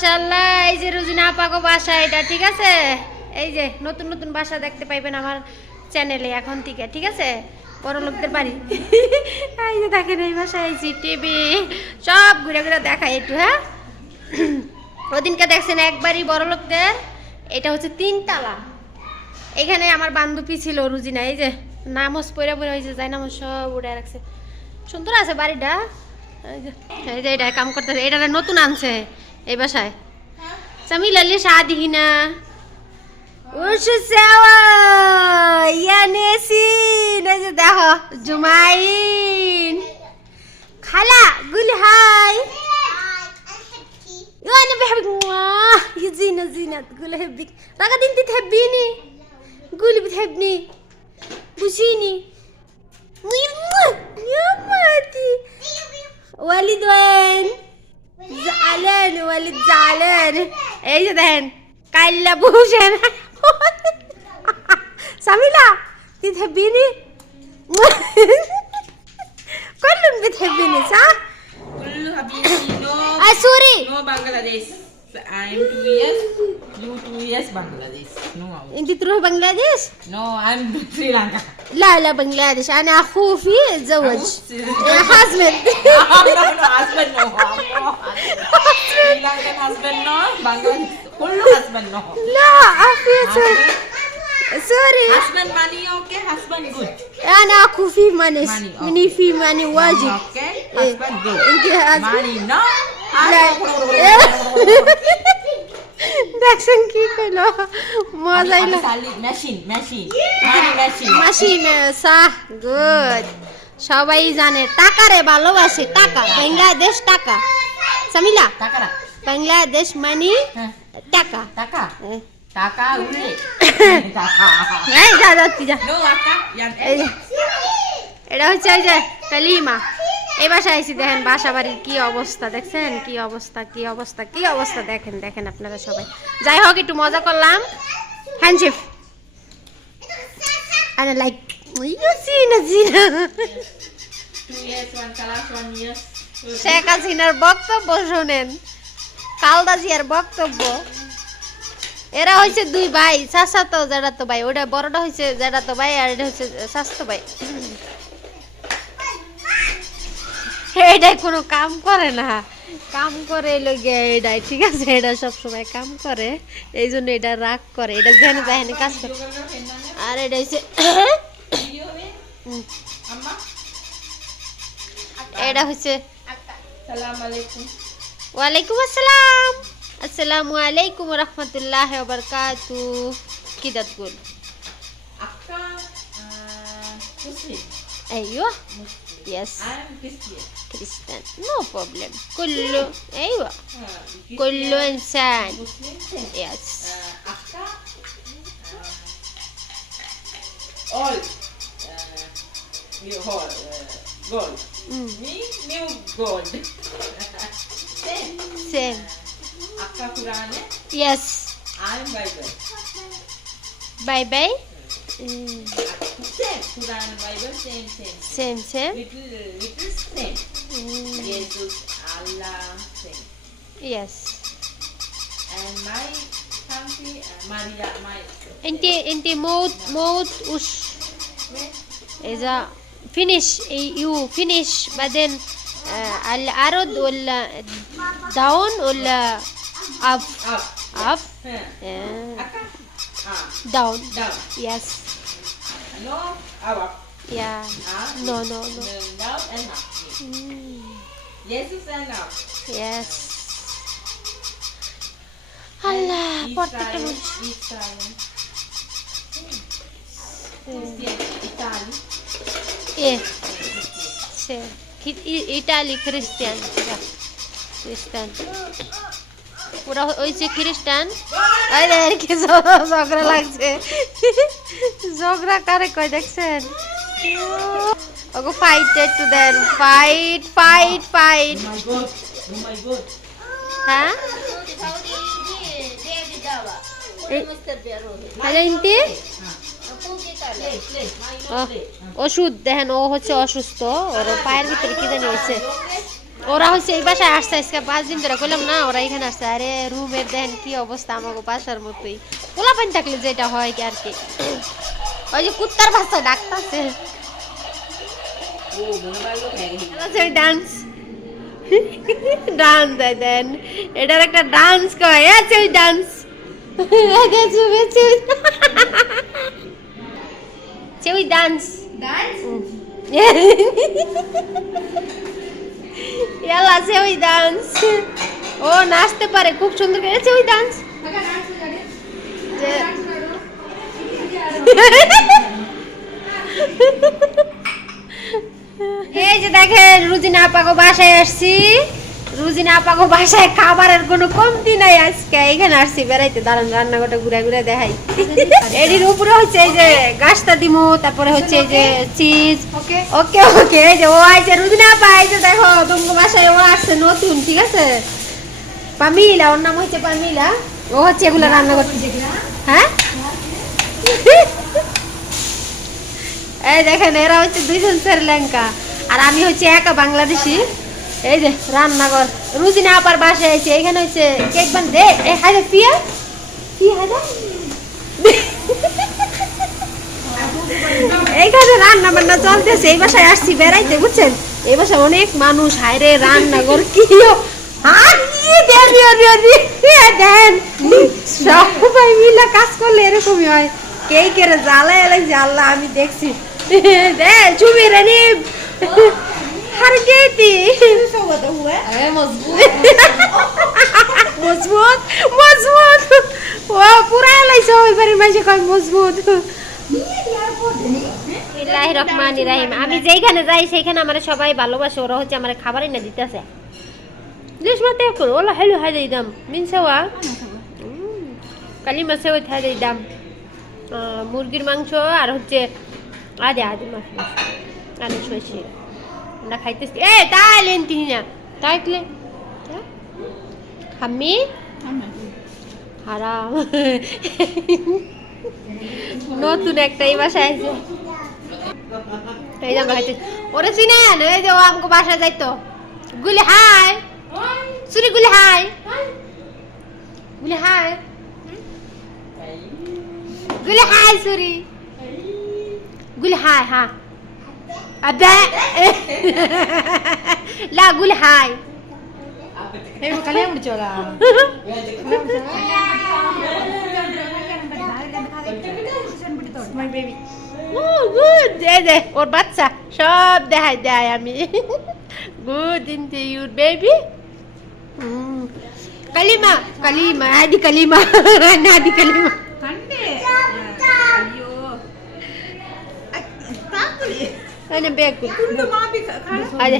মাশাআল্লাহ, এই যে রুজিনা আপাগো বাসা এটা, ঠিক আছে? এই যে নতুন নতুন বাসা দেখতে পাইবেন আমার চ্যানেলে এখন থেকে, ঠিক আছে? বড় লোকদের বাড়ি। এই যে দেখেন এই বাসায় আইছি টিভি, সব ঘুরে ঘুরে দেখাই একটু হ্যাঁ? ওদিনকে দেখছেন একবারই বড় লোকদের, এটা হচ্ছে তিনতলা। এখানে আমার বান্ধবী ছিল রুজিনা, এই যে নামজ পড়ে পড়ে হয়েছে যাই নামজ সব উড়ে রাখছে। সুন্দর আছে বাড়িটা? এই যে এই যে এটা কাম করতেছে, এটা নতুন আনছে। এই বাসায় সামিল আলী শাদি হিনা উস সেওয়া ইয়া নেসিন এই যে দেখো জুমাইন খালা গুলি হাই انا بحبك مواه يا زينة زينة تقول احبك رغد انت تحبيني قولي بتحبني بوسيني يا ماتي والد وين زعلان ولد زعلان. إيه ده؟ هنا كلبوش أنا سميلة تحبيني كلهم بتحبيني صح؟ كله حبيبي. نو آه، سوري. نو بنجلاديش. I'm two years You two years Bangladesh. No, I'm... انت تروح بنغلاديش؟ نو ام سريلانكا لا لا بنغلاديش. أنا اخوفي اتزوج هازمن هازمن هازمن لا أخي سوري سوري هازمن ماني أوكي هازمن جود أنا اخوفي مانيش مني في ماني واجب. أوكي هازمن جود انت هازمن ماني نو দেখছেন কি কইলো মজা আমি এলো মেশিন মেশিন মেশিন সাহ গুড সবাই জানে টাকা রে ভালোবাসে টাকা বাংলাদেশ টাকা সামিলা টাকা বাংলাদেশ মানি টাকা টাকা টাকা উড়ে এই যা যা যে, এটা হচ্ছে এই যে কালিমা এই বাসায় আইসি দেখেন বাসা বাড়ির কি অবস্থা, দেখছেন? কি অবস্থা কি অবস্থা কি অবস্থা? দেখেন দেখেন আপনারা সবাই। যাই হোক, একটু মজা করলাম। হ্যান্ডশিপ আরে লাইক শেখ হাসিনার বক্তব্য শোনেন। কালদা জিয়ার বক্তব্য। এরা হয়েছে দুই ভাই, চাচাতো জেঠাতো ভাই ওটা বড়টা হয়েছে জেঠাতো ভাই, আর এটা হচ্ছে স্বাস্থ্য ভাই। এটাই কোনো কাম করে না কাম করে এলো গিয়ে এটাই ঠিক আছে এটা সব সময় কাম করে এই জন্য এটা রাগ করে এটা যেন যায়নি কাজ করে আর এটা হচ্ছে হুম, amma এটা হচ্ছে salam alaikum ওয়ালাইকুম আসসালাম আসসালামু আলাইকুম রহমতুল্লাহ বরকাতু কি تقول akka uh, muslim ايوه يس i'm christian كريستيان نو بروبلم كله ايوه uh, كل انسان muslim same يس uh, akka uh, all uh, new whole uh, gold Mm. me new gold same سيم akka quran يس i'm bible باي باي same quran bible same same سيم سيم little little same jesus allah same يس and my country uh, maria my انت انت موت موت وش اذا فينيش يو فينيش بعدين آه، العرض ولا داون ولا اب up اب huh. akka ah داون down يس no awak. Yeah. Ah? No, no, no. No, and. Mm. Jesus and not. Yes. Allah, Israel, Israel. Mm. Italy. Yeah. Italy, Christian. Yeah. Christian. ওই যে খ্রিস্টান দেখেন কি ঝগড়া লাগছে? ঝগড়া কারে কয় দেখছেন? ওগো ফাইট একটু দেন। Fight fight fight. হ্যাঁ? আরে ও, ওষুধ দেখেন ও হচ্ছে অসুস্থ। ওর পায়ের ভিতরে কি জানি হয়েছে। ওরা হচ্ছে এই বাসায় আসছে আজকে পাঁচ দিন ধরে কইলাম না ওরা এখানে আসছে। আরে রুমের দেন কি অবস্থা আমাকে বাসার মতোই। পোলা পানি থাকলে যেটা হয় কি আর কি। ওই যে কুত্তার বাচ্চা ডাকতাছে। ডান্স ডান্স দেন। এটার একটা ডান্স কয়। আছে ওই ডান্স ওই ডান্স Dance? ইয়ালা ওই ডান্স ও নাচতে পারে, খুব সুন্দর করে। ওই ডান্স এই যে দেখে রুজি রুজিনা আপাগো বাসায় আসছি। রুজিনা আপাগো বাসায় খাবারের কোনো কমতি নাই আজকে। এখানে আসছি বেড়াইতে দাঁড়ান রান্নাঘরটা ঘুরে ঘুরে দেখাই। এটির উপরে হচ্ছে এই যে গাছটা দিমু তারপরে হচ্ছে এই যে চিজ। Okay. ওকে ওকে এই যে ও আইছে রুজিনা আপা এই যে দেখো তোমার বাসায় ও আসছে নতুন ঠিক আছে? পামিলা ওর নাম হচ্ছে পামিলা। ও হচ্ছে এগুলো রান্না করতে হ্যাঁ? এই দেখেন এরা হচ্ছে দুইজন শ্রীলঙ্কা আর আমি হচ্ছে একা বাংলাদেশি। এই যে রান্নাঘর। রুজিনা আপার বাসায় আছে এখানে হচ্ছে কেক বান দে এই হাইদা পিয়া কি হাইদা এইখানে রান্না বান্না চলতেছে, এই বাসায় আসছি, বেড়াইতে, বুঝছেন? এই বাসায় অনেক মানুষ, হায়রে রান্নাঘর, কি দেন। সবাই মিলে কাজ করলে এরকমই হয়। কে কেড়ে জ্বালায় লাগছে, আল্লাহ, আমি দেখছি। দে চুমি রে কেতি Eh, mazbut. মজবুত মজবুত ও পুরা লাইছে ওই বাড়ির মাঝে কয় মজবুত বিসমিল্লাহির রহমানির রহিম আমি যেইখানে যাই সেইখানে আমার সবাই ভালোবাসে। ওরা হচ্ছে আমার খাবার এনে দিতেছে। লিস মাতে করো। ওলা হেলো হাই দেই দাম। মিন সেওয়া? কালিমা সেওয়া থাই দেই দাম। আহ, মুরগির মাংস আর হচ্ছে আদে আদে মাছ। আরে শুয়েছি আমরা খাইতেছি। এ তাই লেন তিহিনা তাই ক্লে হাম্মি হারাম। নতুন একটা এই বাসায় আইছে। এই যে আমরা খাইতে ওরে চিনেন, এই যে ও আমাকে বাসায় যাইতো। গুলি হাই। সুরি, গুলি হাই। গুলি হাই। গুলি হাই, সুরি। গুলি হাই, হা। আবে লা গুলি হাই Eh, kalian bercola. My baby. ও গুড এই যে ওর বাচ্চা সব দেখাই দেয় আমি গুড ইনটু ইউর বেবি কালিমা কালিমা আদি কালিমা নাদি কালিমা Kande. মানে বেগুন Kundo mabi kalau. আরে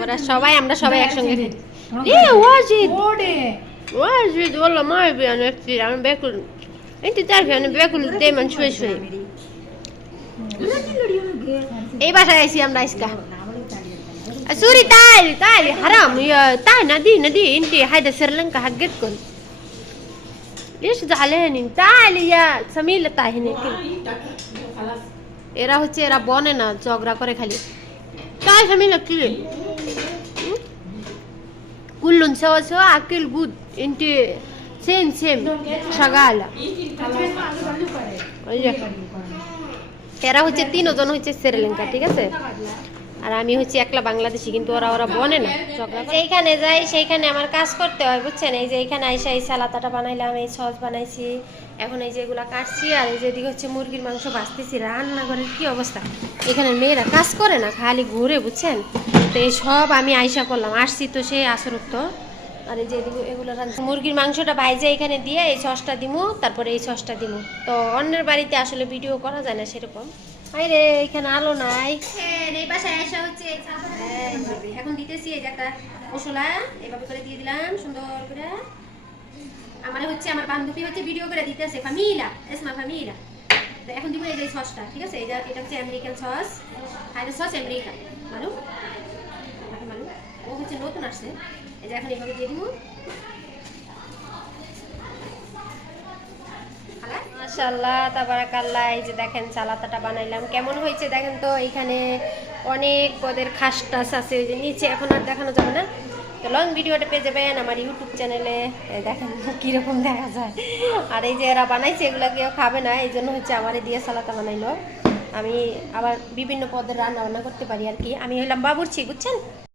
ওরা সবাই আমরা সবাই একসঙ্গে খাই এ ওয়াজিদ Ode. ওয়াজিদ والله ما يبي انا كثير انا باكل انت تعرفي انا باكل دائما شوي شوي এই বাসায় আইছি আমরা আজকা سوري تعالي تعالي حرام يا تعالي نادي نادي انت هيدا سريلانكا حقتكم ليش زعلانين تعالي يا سميلة تعالي هنا كده এরা হচ্ছে, এরা বনে না, ঝগড়া করে খালি। তাই আমি কি কুল্লুন সেওয়া সেওয়া আকিল গুদ ইনটি, সেম সেম, সাগালা। এরা হচ্ছে, তিনজন হচ্ছে শ্রীলঙ্কা, ঠিক আছে? আর আমি হচ্ছে একলা বাংলাদেশি, কিন্তু ওরা ওরা বনে না। যেইখানে যাই, সেইখানে আমার কাজ করতে হয়, বুঝছেন? এই যে এইখানে আইসা এই সালাতাটা বানাইলাম, এই সস বানাইছি। এখন এই যে এগুলা কাটছি, আর এই যে এদিকে হচ্ছে মুরগির মাংস ভাজতেছি। রান্নাঘরের কি অবস্থা? এখানে মেয়েরা কাজ করে না, খালি ঘুরে, বুঝছেন? তো এই সব আমি আইসা করলাম। আসছি তো সেই আসরুক্ত। আর এই যে এগুলো মুরগির মাংসটা ভাইজে এখানে দিয়ে এই সসটা দিমু, তারপরে এই সসটা দিমু। তো অন্যের বাড়িতে আসলে ভিডিও করা যায় না সেরকম। আই রে এখানে আলো নাই। এই বাসায় আসা হচ্ছে এই। এই, এখন দিতেছি এই যে একটা মশলা এভাবে করে দিয়ে দিলাম সুন্দর করে। আমার হচ্ছে আমার বান্ধবী হচ্ছে ভিডিও করে দিতেছে ফামিলা এসমা ফামিলা। তো এখন দিব এই যে সসটা ঠিক আছে? এটা এটা হচ্ছে American sauce hydro sauce American আপনাকে মালুম। ও হচ্ছে নতুন আসছে। এই যে এখন এভাবে দিয়ে দিব। মাশাল্লাহ তাবারাকাল্লাহ, এই যে দেখেন সালাতাটা বানাইলাম। কেমন হয়েছে দেখেন তো, এখানে অনেক পদের খাস টাস আছে ওই যে নিচে এখন আর দেখানো যাবে না। তো লং ভিডিওটা পেয়ে যাবেন আমার ইউটিউব চ্যানেলে। দেখেন কীরকম দেখা যায়। আর এই যে এরা বানাইছে, এগুলো কেউ খাবে না এই জন্য হচ্ছে আমার দিয়ে সালাতা বানাইলো। আমি আবার বিভিন্ন পদের রান্না বান্না করতে পারি আর কি। আমি হইলাম বাবুর্চি, বুঝছেন?